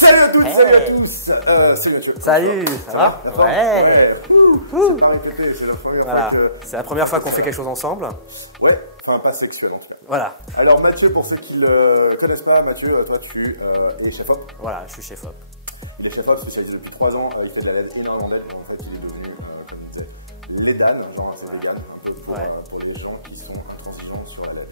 Salut à toutes, salut à tous. Salut Mathieu. Salut, ça va? Ouais. C'est pas répété, c'est la première Voilà, fois que... c'est la première fois qu'on fait quelque chose ensemble. Ouais, enfin pas sexuel en tout cas. Voilà, Alors Mathieu, pour ceux qui le connaissent pas, Mathieu, toi tu es chef op. voilà, je suis chef op. Il est chef op spécialisé depuis 3 ans, il fait de la LED, énormément d'aide. En fait, il est devenu, comme il disait, l'EDAN, genre c'est légal, un peu pour les gens qui sont intransigeants sur la LED.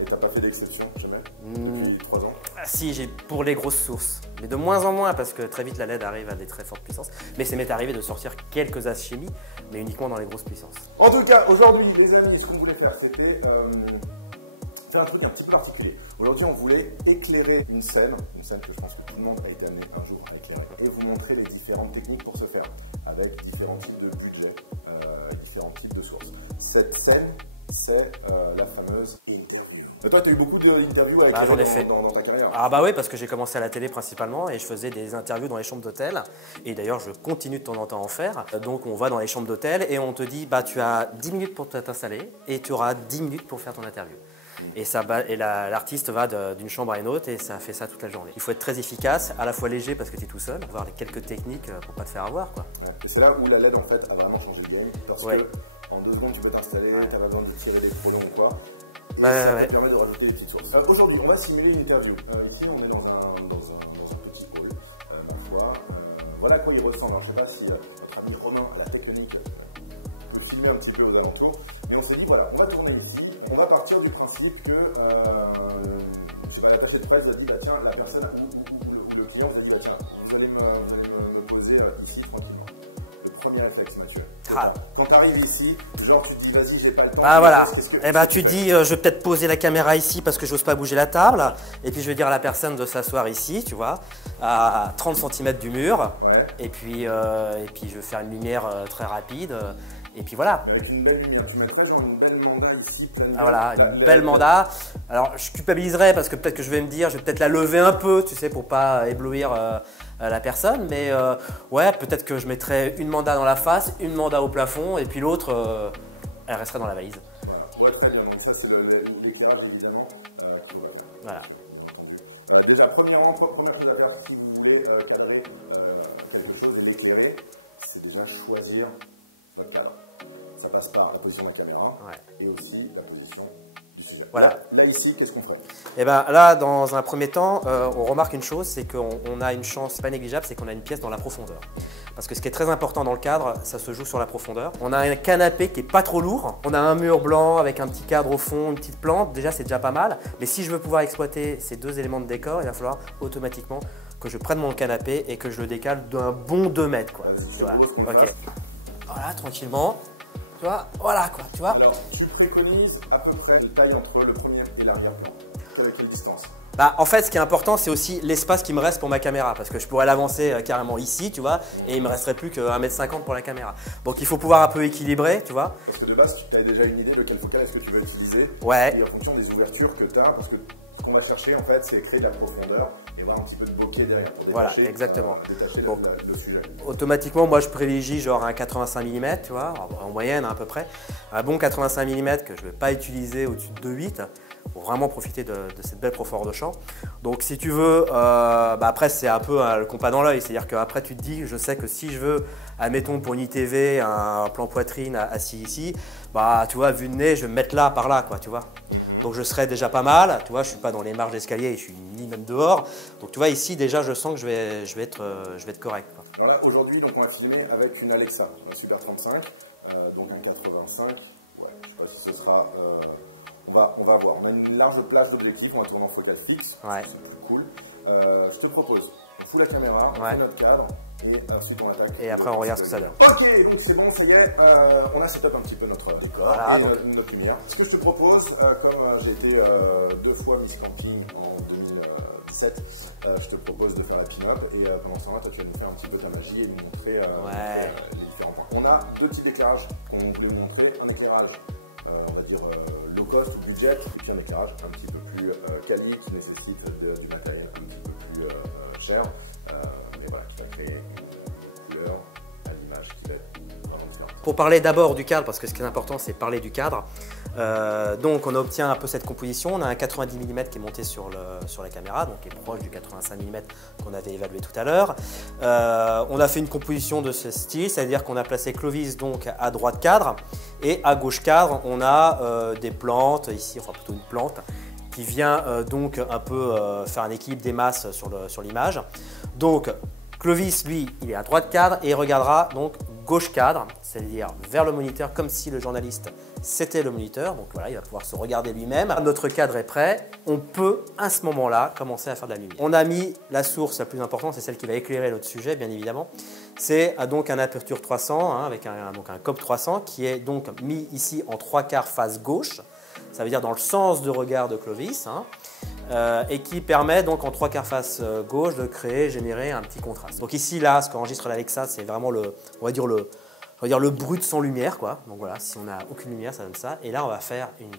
Et t'as pas fait d'exception jamais depuis 3 ans? Ah, si, j'ai pour les grosses sources, mais de moins en moins parce que très vite la LED arrive à des très fortes puissances. Mais c'est m'est arrivé de sortir quelques alchimies, mais uniquement dans les grosses puissances. En tout cas, aujourd'hui, les amis, ce qu'on voulait faire, c'était faire un truc un petit peu particulier. Aujourd'hui, on voulait éclairer une scène que je pense que tout le monde a été amené un jour à éclairer, et vous montrer les différentes techniques pour ce faire, avec différents types de budgets, différents types de sources. Cette scène, c'est la fameuse interview. Toi, tu as eu beaucoup d'interviews avec dans ta carrière. Ah bah oui, parce que j'ai commencé à la télé principalement et je faisais des interviews dans les chambres d'hôtel. Et d'ailleurs, je continue de temps en temps à en faire. Donc on va dans les chambres d'hôtel et on te dit, bah tu as 10 minutes pour t'installer et tu auras 10 minutes pour faire ton interview. Et, l'artiste va d'une chambre à une autre et ça fait ça toute la journée. Il faut être très efficace, à la fois léger parce que tu es tout seul, voir les quelques techniques pour pas te faire avoir, quoi. Ouais. Et c'est là où la LED en fait a vraiment changé le game, parce que en 2 secondes tu peux t'installer, tu n'as pas besoin de tirer des prolongs ou quoi. Et ça te permet de rajouter des petites sources. Aujourd'hui, on va simuler une interview. Ici, on est dans un petit hall, ma foi. Voilà à quoi il ressemble. Alors, je ne sais pas si notre ami Romain et la technique peut filmer un petit peu aux alentours, mais on s'est dit, voilà, on va tourner ici. On va partir du principe que l'attaché de presse a dit, bah tiens, la personne ou le client vous a dit, bah tiens, vous allez me poser ici tranquillement. Le premier réflexe, Mathieu. Quand tu arrives ici, genre tu te dis vas-y j'ai pas le temps. Bah voilà, et bah tu dis je vais peut-être poser la caméra ici parce que j'ose pas bouger la table. Et puis je vais dire à la personne de s'asseoir ici, tu vois, à 30 cm du mur. Ouais. Et puis je vais faire une lumière très rapide. Et puis voilà. Avec une belle lumière, tu mettrais genre une belle mandat ici. Ah voilà, une belle mandat. Alors je culpabiliserai parce que peut-être que je vais me dire, je vais peut-être la lever un peu, tu sais, pour pas éblouir la personne. Mais ouais, peut-être que je mettrai une mandat dans la face, une mandat au plafond, et puis l'autre, elle resterait dans la valise. Voilà, ouais, très bien. Donc ça c'est l'éclairage évidemment. Voilà. Déjà, première chose à faire si vous voulez cadrer quelque chose et l'éclairer, c'est déjà choisir votre cadre. Ça passe par la position de la caméra et aussi la position ici. Voilà. Là ici, qu'est-ce qu'on fait? Et ben là, dans un premier temps, on remarque une chose, c'est qu'on a une chance pas négligeable, c'est qu'on a une pièce dans la profondeur. Parce que ce qui est très important dans le cadre, ça se joue sur la profondeur. On a un canapé qui est pas trop lourd. On a un mur blanc avec un petit cadre au fond, une petite plante. Déjà, c'est déjà pas mal. Mais si je veux pouvoir exploiter ces deux éléments de décor, il va falloir automatiquement que je prenne mon canapé et que je le décale d'un bon 2 mètres, quoi. Tu vois. Ok. Voilà, tranquillement. Tu vois, voilà quoi, tu vois. Alors, tu préconises à peu près une taille entre le premier et l'arrière-plan. Avec quelle distance? Bah, en fait, ce qui est important, c'est aussi l'espace qui me reste pour ma caméra. Parce que je pourrais l'avancer carrément ici, tu vois, et il me resterait plus que 1,50 m pour la caméra. Donc, il faut pouvoir un peu équilibrer, tu vois. Parce que de base, tu as déjà une idée de quel focal est-ce que tu veux utiliser. Ouais. Et en fonction des ouvertures que tu as, parce que ce qu'on va chercher, en fait, c'est créer de la profondeur et voir un petit peu de bokeh derrière. Pour voilà, détacher, exactement. Détacher donc, le sujet. Automatiquement, moi, je privilégie genre un 85 mm, tu vois, en moyenne à peu près. Un bon 85 mm que je ne vais pas utiliser au-dessus de 2,8 pour vraiment profiter de cette belle profondeur de champ. Donc si tu veux, bah après c'est un peu le compas dans l'œil, c'est-à-dire qu'après tu te dis, je sais que si je veux, admettons pour une ITV, un plan poitrine assis ici, bah tu vois, vu de nez, je vais me mettre là, par là, quoi, tu vois. Donc je serai déjà pas mal, tu vois, je suis pas dans les marges d'escalier, je suis ni même dehors. Donc tu vois, ici déjà je sens que je vais être correct, quoi. Alors là, aujourd'hui, on va filmer avec une Alexa, un Super 35, donc un 85, ouais, je sais pas si ce sera... On va voir, on a une large place d'objectif, on va tourner en focal fixe, c'est plus cool. Je te propose, on fout la caméra, on fait notre cadre et ensuite on attaque. Et après on regarde ce que ça donne. Ok, donc c'est bon, ça y est, on a setup un petit peu notre décor et notre lumière. Ce que je te propose, comme j'ai été 2 fois Miss Camping en 2017, je te propose de faire la pin-up et pendant ce temps-là, toi tu vas nous faire un petit peu ta magie et nous montrer les différents points. On a 2 types d'éclairage qu'on voulait montrer, un éclairage on va dire low cost ou budget, et puis un éclairage un petit peu plus quali qui nécessite du matériel un petit peu plus cher, mais voilà, qui va créer une couleur à l'image qui va être vraiment différente. Pour parler d'abord du cadre, parce que ce qui est important c'est parler du cadre, Donc on obtient un peu cette composition. On a un 90 mm qui est monté sur la caméra, donc qui est proche du 85 mm qu'on avait évalué tout à l'heure. On a fait une composition de ce style, c'est-à-dire qu'on a placé Clovis donc à droite cadre et à gauche cadre, on a des plantes, ici, enfin plutôt une plante, qui vient donc un peu faire un équilibre des masses sur l'image. Donc Clovis, lui, il est à droite cadre et il regardera donc gauche cadre, c'est-à-dire vers le moniteur comme si le journaliste c'était le moniteur. Donc voilà, il va pouvoir se regarder lui-même. Notre cadre est prêt. On peut à ce moment-là commencer à faire de la lumière. On a mis la source la plus importante, c'est celle qui va éclairer notre sujet, bien évidemment. C'est donc un aperture 300 avec un COP 300 qui est donc mis ici en 3/4 face gauche. Ça veut dire dans le sens de regard de Clovis. Et qui permet donc en 3/4 face gauche de générer un petit contraste. Donc ici, là, ce qu'enregistre l'Alexa, c'est vraiment on va dire le brut sans lumière, quoi. Donc voilà, si on n'a aucune lumière, ça donne ça. Et là, on va faire une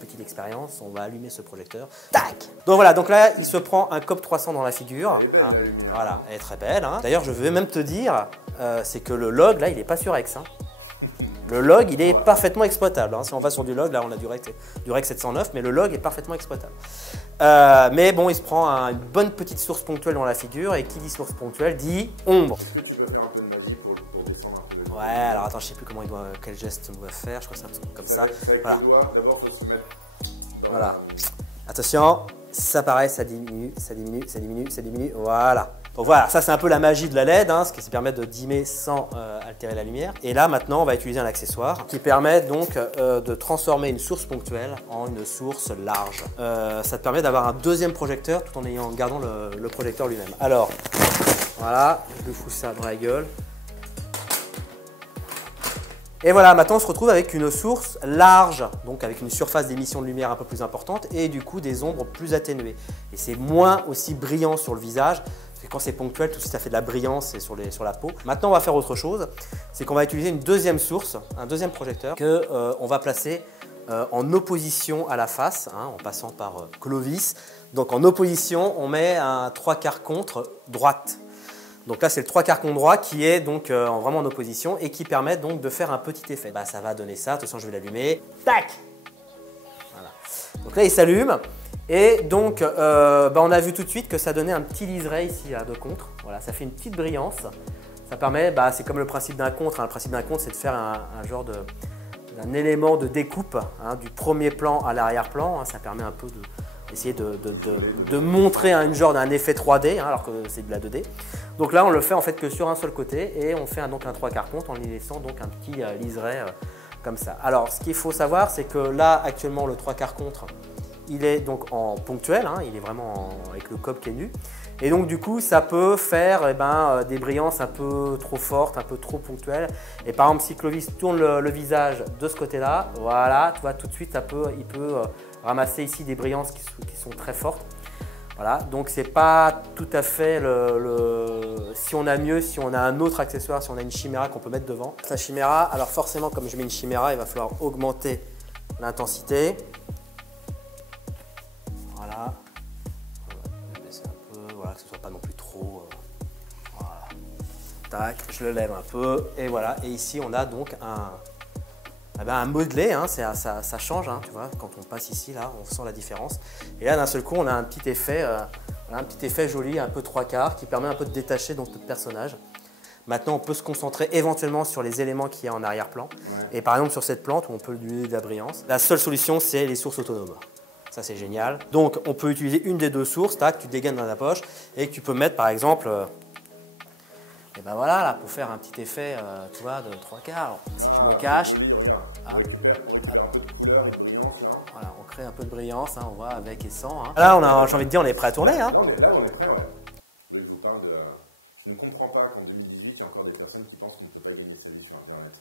petite expérience. On va allumer ce projecteur. Tac! Donc voilà, donc là, il se prend un COP 300 dans la figure. Voilà, elle est très belle. D'ailleurs, je vais même te dire, c'est que le log, là, il n'est pas sur X. Le log, il est parfaitement exploitable. Si on va sur du log, là, on a du Rec 709, mais le log est parfaitement exploitable. Mais bon, il se prend une bonne petite source ponctuelle dans la figure, et qui dit source ponctuelle dit ombre. Est-ce que tu peux faire un peu de magie pour descendre un peu de... Ouais, alors attends, je sais plus quel geste on doit faire, je crois que c'est un truc comme ça. Voilà. D'abord, il faut se mettre... Voilà. Attention, ça paraît, ça diminue, ça diminue, ça diminue, ça diminue, voilà. Donc voilà, ça c'est un peu la magie de la LED, ce qui permet de dimmer sans altérer la lumière. Et là maintenant, on va utiliser un accessoire qui permet donc de transformer une source ponctuelle en une source large. Ça te permet d'avoir un deuxième projecteur tout en gardant le projecteur lui-même. Alors, voilà, je lui fous ça dans la gueule. Et voilà, maintenant on se retrouve avec une source large, donc avec une surface d'émission de lumière un peu plus importante et du coup des ombres plus atténuées. Et c'est moins aussi brillant sur le visage, parce que quand c'est ponctuel, tout de suite ça fait de la brillance sur la peau. Maintenant on va faire autre chose, c'est qu'on va utiliser une deuxième source, un deuxième projecteur, qu'on va placer en opposition à la face, en passant par Clovis. Donc en opposition, on met un 3/4 contre droite. Donc là, c'est le 3/4 contre droit qui est donc vraiment en opposition et qui permet donc de faire un petit effet. Ça va donner ça. De toute façon, je vais l'allumer. Tac! Voilà. Donc là, il s'allume. Et donc, on a vu tout de suite que ça donnait un petit liseré ici de contre. Voilà, ça fait une petite brillance. Ça permet, c'est comme le principe d'un contre. Le principe d'un contre, c'est de faire un genre d'un élément de découpe du premier plan à l'arrière-plan. Ça permet un peu d'essayer de montrer un genre d'un effet 3D, alors que c'est de la 2D. Donc là, on le fait en fait que sur un seul côté et on fait donc un 3/4 contre en y laissant donc un petit liseré comme ça. Alors, ce qu'il faut savoir, c'est que là, actuellement, le 3/4 contre, il est donc en ponctuel, il est vraiment avec le COP qui est nu. Et donc, du coup, ça peut faire des brillances un peu trop fortes, un peu trop ponctuelles. Et par exemple, si Clovis tourne le visage de ce côté-là, voilà, tu vois, tout de suite, il peut ramasser ici des brillances qui sont très fortes. Voilà, donc c'est pas tout à fait si on a mieux, si on a un autre accessoire, si on a une chiméra qu'on peut mettre devant. La chiméra, alors forcément, comme je mets une chiméra, il va falloir augmenter l'intensité. Voilà. On va baisser un peu, voilà, que ce soit pas non plus trop. Voilà. Tac, je le lève un peu, et voilà. Et ici, on a donc un modelé, ça change, tu vois, quand on passe ici, là, on sent la différence. Et là, d'un seul coup, on a un petit effet joli, un peu 3/4, qui permet un peu de détacher donc, notre personnage. Maintenant, on peut se concentrer éventuellement sur les éléments qu'il y a en arrière-plan. Ouais. Et par exemple, sur cette plante, où on peut lui donner de la brillance. La seule solution, c'est les sources autonomes. Ça, c'est génial. Donc, on peut utiliser une des deux sources, tac, tu dégaines dans la poche, et que tu peux mettre, par exemple... Et voilà, là, pour faire un petit effet, tu vois, de 3/4. Si je me cache, voilà, on crée un peu de brillance, on voit avec et sans. Là, j'ai envie de dire, on est prêt à tourner. Non, mais là, on est prêt, ouais. Je vous parle de... Je ne comprends pas qu'en 2018, il y a encore des personnes qui pensent qu'on ne peut pas gagner sa vie sur Internet.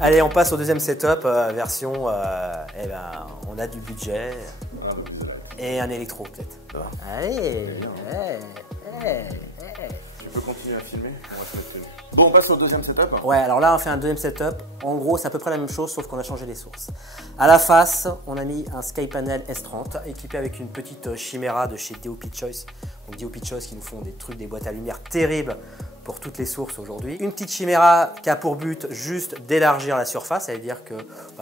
Allez, on passe au deuxième setup, version, on a du budget et un électro peut-être. Allez, Tu peux continuer à filmer? Bon, on passe au deuxième setup. Ouais, alors là, on fait un deuxième setup. En gros, c'est à peu près la même chose, sauf qu'on a changé les sources. À la face, on a mis un SkyPanel S30 équipé avec une petite chiméra de chez DOP Choice. Donc DOP Choice qui nous font des boîtes à lumière terribles pour toutes les sources aujourd'hui. Une petite chiméra qui a pour but juste d'élargir la surface, c'est-à-dire que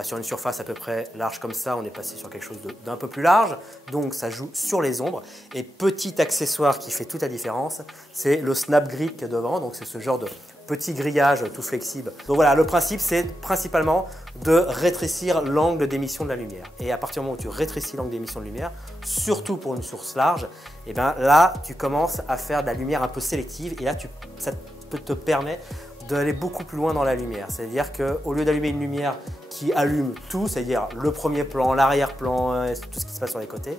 sur une surface à peu près large comme ça, on est passé sur quelque chose d'un peu plus large, donc ça joue sur les ombres. Et petit accessoire qui fait toute la différence, c'est le snap grid qui est devant, donc c'est ce genre de petit grillage tout flexible. Donc voilà, le principe c'est principalement de rétrécir l'angle d'émission de la lumière. Et à partir du moment où tu rétrécis l'angle d'émission de lumière, surtout pour une source large, et bien là tu commences à faire de la lumière un peu sélective et là ça te permet d'aller beaucoup plus loin dans la lumière. C'est-à-dire qu'au lieu d'allumer une lumière qui allume tout, c'est-à-dire le premier plan, l'arrière-plan, tout ce qui se passe sur les côtés,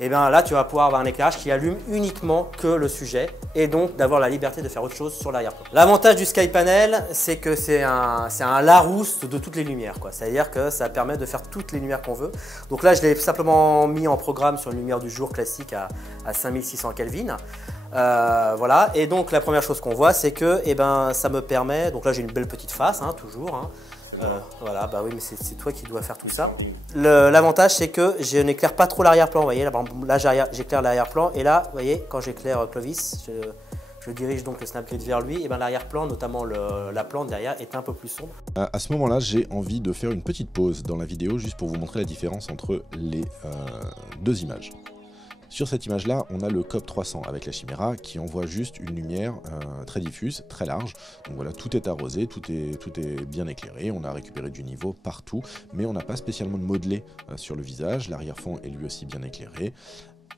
et bien là tu vas pouvoir avoir un éclairage qui allume uniquement que le sujet et donc d'avoir la liberté de faire autre chose sur l'arrière-plan. L'avantage du SkyPanel, c'est que c'est un Larousse de toutes les lumières, c'est-à-dire que ça permet de faire toutes les lumières qu'on veut. Donc là je l'ai simplement mis en programme sur une lumière du jour classique à 5600 Kelvin. Voilà, et donc la première chose qu'on voit, c'est que ça me permet, donc là j'ai une belle petite face, toujours. Voilà, bah oui, mais c'est toi qui dois faire tout ça. L'avantage, c'est que je n'éclaire pas trop l'arrière-plan. Vous voyez, là j'éclaire l'arrière-plan, et là, vous voyez, quand j'éclaire Clovis, je dirige donc le snap grid vers lui, et l'arrière-plan, notamment la plante derrière, est un peu plus sombre. À ce moment-là, j'ai envie de faire une petite pause dans la vidéo, juste pour vous montrer la différence entre les deux images. Sur cette image-là, on a le COP 300 avec la chiméra qui envoie juste une lumière très diffuse, très large. Donc voilà, tout est arrosé, tout est bien éclairé, on a récupéré du niveau partout, mais on n'a pas spécialement de modelé sur le visage. L'arrière-fond est lui aussi bien éclairé.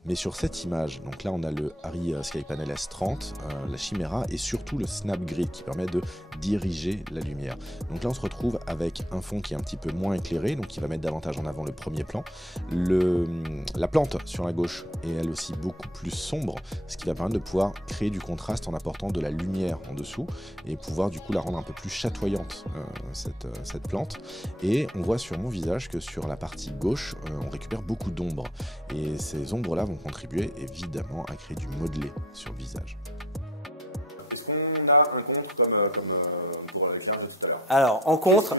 Mais sur cette image, donc là on a le Arri SkyPanel S30, la chiméra et surtout le snap grid qui permet de diriger la lumière. Donc là on se retrouve avec un fond qui est un petit peu moins éclairé, donc qui va mettre davantage en avant le premier plan. La plante sur la gauche est elle aussi beaucoup plus sombre, ce qui va permettre de pouvoir créer du contraste en apportant de la lumière en dessous et pouvoir du coup la rendre un peu plus chatoyante, cette plante. Et on voit sur mon visage que sur la partie gauche, on récupère beaucoup d'ombres. Et ces ombres-là vont contribuer évidemment à créer du modelé sur le visage. Est-ce qu'on a un contre comme pour l'exercice de tout à l'heure? Alors en contre,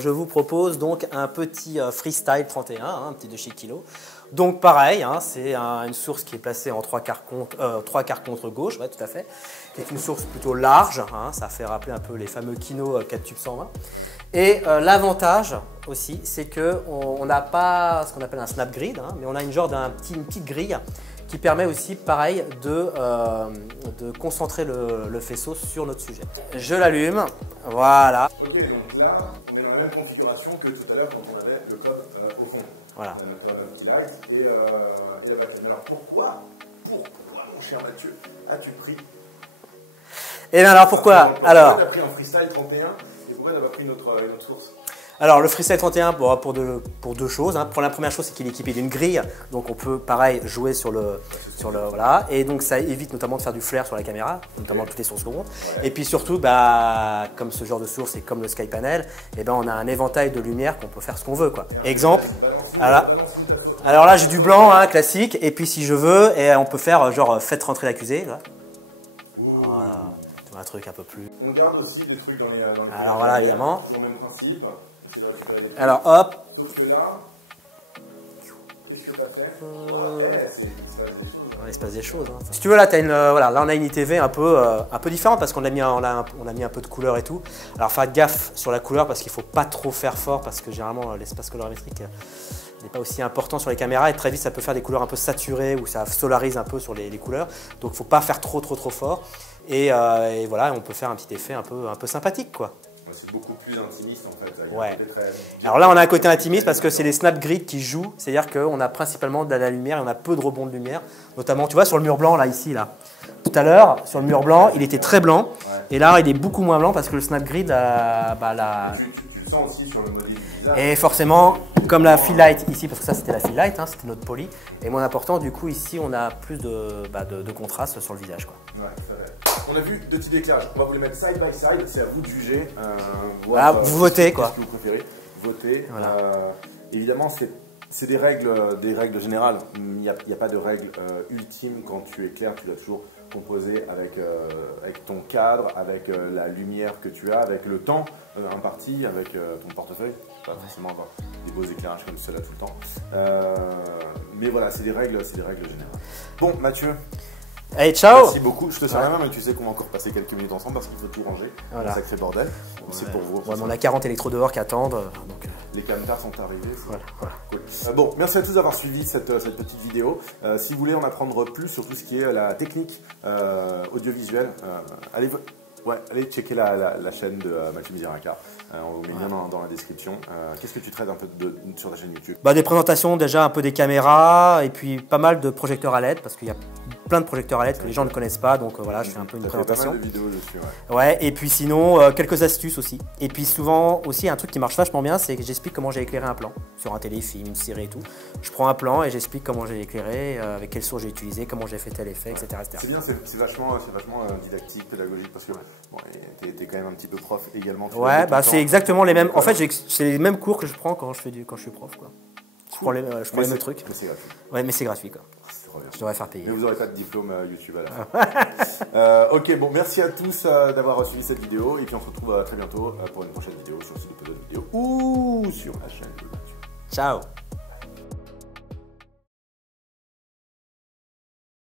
je vous propose donc un petit Freestyle 31, un petit de chez Kilo. Donc pareil, c'est une source qui est placée en 3 quarts contre gauche, ouais, tout à fait, qui est une source plutôt large, ça fait rappeler un peu les fameux Kino 4 tubes 120. Et l'avantage aussi, c'est qu'on n'a pas ce qu'on appelle un snap grid, mais on a une petite grille qui permet aussi, pareil, de concentrer le faisceau sur notre sujet. Je l'allume, voilà. Ok, donc là, on est dans la même configuration que tout à l'heure quand on avait le code au fond. Voilà. Petit light et la batterie. Alors pourquoi, mon cher Mathieu, as-tu pris? Et bien alors pourquoi? Pourquoi tu as pris un Freestyle 31 et pourquoi tu n'as pas pris une autre source? Alors le Freestyle 31 pour deux choses. Pour la première chose, c'est qu'il est équipé d'une grille, donc on peut pareil jouer sur le voilà, et donc ça évite notamment de faire du flare sur la caméra, notamment toutes les sources secondes. Ouais. Et puis surtout, comme ce genre de source et comme le SkyPanel, on a un éventail de lumière qu'on peut faire ce qu'on veut, quoi. Exemple, alors là j'ai du blanc classique, et puis si je veux, on peut faire genre faites rentrer l'accusé. Voilà, un truc un peu plus. On garde aussi des trucs dans les alors voilà, évidemment. Sur le même principe. Alors hop. Sauf que là, qu'est-ce que tu as fait? Il se passe des choses. Si tu veux, là, là on a une ITV un peu différente parce qu'on a mis un peu de couleur et tout. Alors faites gaffe sur la couleur parce qu'il ne faut pas trop faire fort parce que généralement l'espace colorimétrique n'est pas aussi important sur les caméras et très vite ça peut faire des couleurs un peu saturées ou ça solarise un peu sur les couleurs. Donc il ne faut pas faire trop fort. Et voilà, on peut faire un petit effet un peu sympathique, quoi. C'est beaucoup plus intimiste en fait. Ouais. Alors là, on a un côté intimiste parce que c'est les snap grids qui jouent, c'est-à-dire qu'on a principalement de la lumière et on a peu de rebonds de lumière, notamment, tu vois, sur le mur blanc, là, ici, là. Tout à l'heure, sur le mur blanc, il était très blanc, et là, il est beaucoup moins blanc parce que le snap grid tu le sens aussi sur le modèle du visage. Et forcément, comme la fill light ici, parce que ça, c'était la fill light, c'était notre poly, et moins important, du coup, ici, on a plus de contraste sur le visage, quoi. Ouais, c'est vrai. On a vu 2 types d'éclairage. On va vous les mettre side by side. C'est à vous de juger. Voilà, vous votez quoi. Ce que vous préférez. Votez. Voilà. Évidemment, c'est des règles générales. Il n'y a pas de règle ultime. Quand tu éclaires, tu dois toujours composer avec ton cadre, avec la lumière que tu as, avec le temps imparti, avec ton portefeuille. Pas forcément avoir des beaux éclairages comme cela tout le temps. Mais voilà, c'est des règles générales. Bon, Mathieu. Allez, ciao. Merci beaucoup. Je te sers la main, mais tu sais qu'on va encore passer quelques minutes ensemble parce qu'il faut tout ranger. Voilà. Un sacré bordel. C'est pour vous. Ouais, on a 40 électros dehors qui attendent. Donc, les camtars sont arrivés. voilà. Cool. Bon, merci à tous d'avoir suivi cette petite vidéo. Si vous voulez en apprendre plus sur tout ce qui est la technique audiovisuelle, allez checker la chaîne de Mathieu Misiraka. On vous met le lien dans la description. Qu'est-ce que tu traites un peu sur ta chaîne YouTube? Des présentations, déjà un peu des caméras et puis pas mal de projecteurs à LED parce qu'il y a plein de projecteurs à LED que les gens ne connaissent pas. Donc voilà, je fais un peu une présentation. Pas mal de vidéos dessus, ouais, et puis sinon, quelques astuces aussi. Et puis souvent aussi, un truc qui marche vachement bien, c'est que j'explique comment j'ai éclairé un plan sur un téléfilm, une série et tout. Je prends un plan et j'explique comment j'ai éclairé, avec quelle source j'ai utilisé, comment j'ai fait tel effet, etc. C'est bien, c'est vachement didactique, pédagogique parce que bon, t'es quand même un petit peu prof également. Ouais, c'est exactement les mêmes. En fait, c'est les mêmes cours que je prends quand je suis prof, quoi. Je prends les mêmes trucs. Mais c'est gratuit. Ouais, mais c'est gratuit, quoi. Je devrais faire payer. Mais vous n'aurez pas de diplôme YouTube à la fin. Ok, bon, merci à tous d'avoir suivi cette vidéo et puis on se retrouve très bientôt pour une prochaine vidéo sur le site de Podot Vidéo ou sur la chaîne de Mathieu. Ciao.